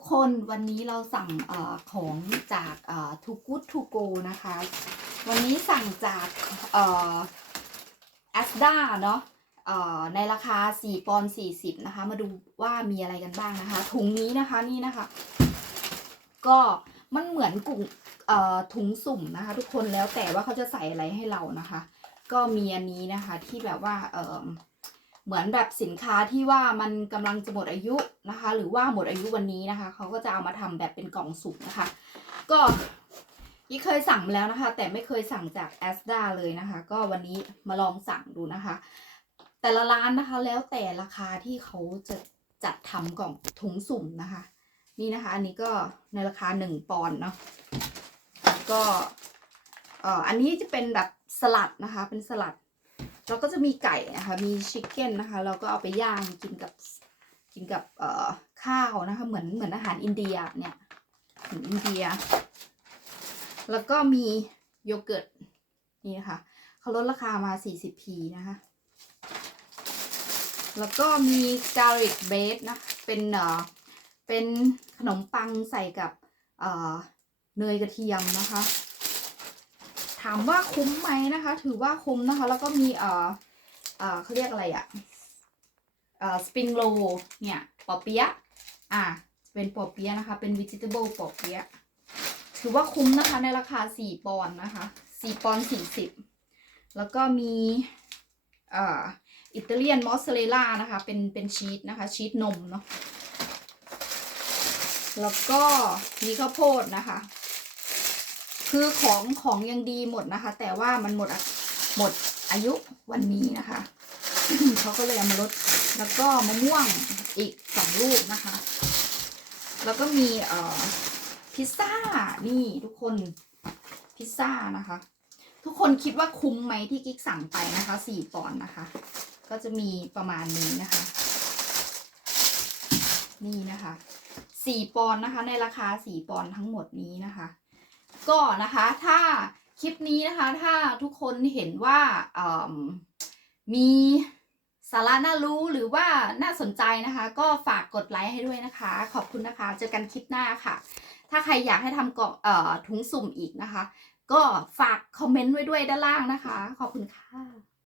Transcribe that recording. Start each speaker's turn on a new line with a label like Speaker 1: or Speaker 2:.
Speaker 1: ทุกคนวันนี้เราสั่งอของจากทูกูดทูโกนะคะ วันนี้สั่งจากแอสดาเนาะในราคา 4 ปอนด์40 นะคะ มาดูว่ามีอะไรกันบ้างนะคะ ถุงนี้นะคะนี่นะคะ ก็มันเหมือนกลุ่มถุงสุ่มนะคะ ทุกคนแล้วแต่ว่าเขาจะใส่อะไรให้เรานะคะ ก็มีอันนี้นะคะที่แบบว่า เหมือนแบบสินค้าที่ว่ามันกำลังจะหมดอายุนะคะ หรือว่าหมดอายุวันนี้นะคะเขาก็จะเอามาทำแบบเป็นกล่องสุ่มนะคะ ก็ยี่เคยสั่งแล้วนะคะ แต่ไม่เคยสั่งจากแอสดาเลยนะคะ ก็วันนี้มาลองสั่งดูนะคะ แต่ละร้านนะคะแล้วแต่ราคาที่เขาจะจัดทำกล่องถุงสุ่มนะคะ นี่นะคะ อันนี้ก็ในราคาหนึ่งปอนด์เนาะก็อันนี้จะเป็นแบบสลัดนะคะ เป็นสลัด แล้วก็จะมีไก่นะคะมีชิคเก้นนะคะ เราก็เอาไปย่างกินกับกินกับเอ่อข้าวนะคะ เหมือนเหมือนอาหารอินเดียเนี่ยอาหารอินเดีย แล้วก็มีโยเกิร์ตนี่นะคะเขาลดราคามา 40p นะคะ แล้วก็มีการลิกเบสนะ เป็นเอ่อเป็นขนมปังใส่กับเอ่อเนยกระเทียมนะคะ ถามว่าคุ้มไหมนะคะ ถือว่าคุ้มนะคะ แล้วก็มีเอ่อเอ่อเขาเรียกอะไรอะเอ่อสปริงโรเนี่ยปอเปี๊ยะอะเป็นปอเปี๊ยะนะคะ เป็น vegetable ปอเปี๊ยะถือว่าคุ้มนะคะ ในราคา4ปอนด์นะคะ4ปอนด์40แล้วก็มีเอ่ออิตาเลียนมอสซาเรลล่านะคะ เป็นเป็นชีสนะคะ ชีสนมเนาะแล้วก็มีข้าวโพดนะคะ คือของของยังดีหมดนะคะ แต่ว่ามันหมดหมดอายุวันนี้นะคะ เขาก็เลยเอามาลดแล้วก็มะม่วงอีกสองลูกนะคะ แล้วก็มีเอ่อพิซซ่านี่ทุกคนพิซซ่านะคะ ทุกคนคิดว่าคุ้มไหมที่กิ๊กสั่งไปนะคะสี่ปอนด์นะคะ ก็จะมีประมาณนี้นะคะ นี่นะคะสี่ปอนด์นะคะ ในราคาสี่ปอนด์ทั้งหมดนี้นะคะ ก็นะคะถ้าคลิปนี้นะคะ ถ้าทุกคนเห็นว่ามมีสาระน่ารู้หรือว่าน่าสนใจนะคะ ก็ฝากกดไลค์ให้ด้วยนะคะ ขอบคุณนะคะ เจอกันคลิปหน้าค่ะ ถ้าใครอยากให้ทำกล่องเอ่อถุงสุ่มอีกนะคะ ก็ฝากคอมเมนต์ไว้ด้วยด้านล่างนะคะ ขอบคุณค่ะ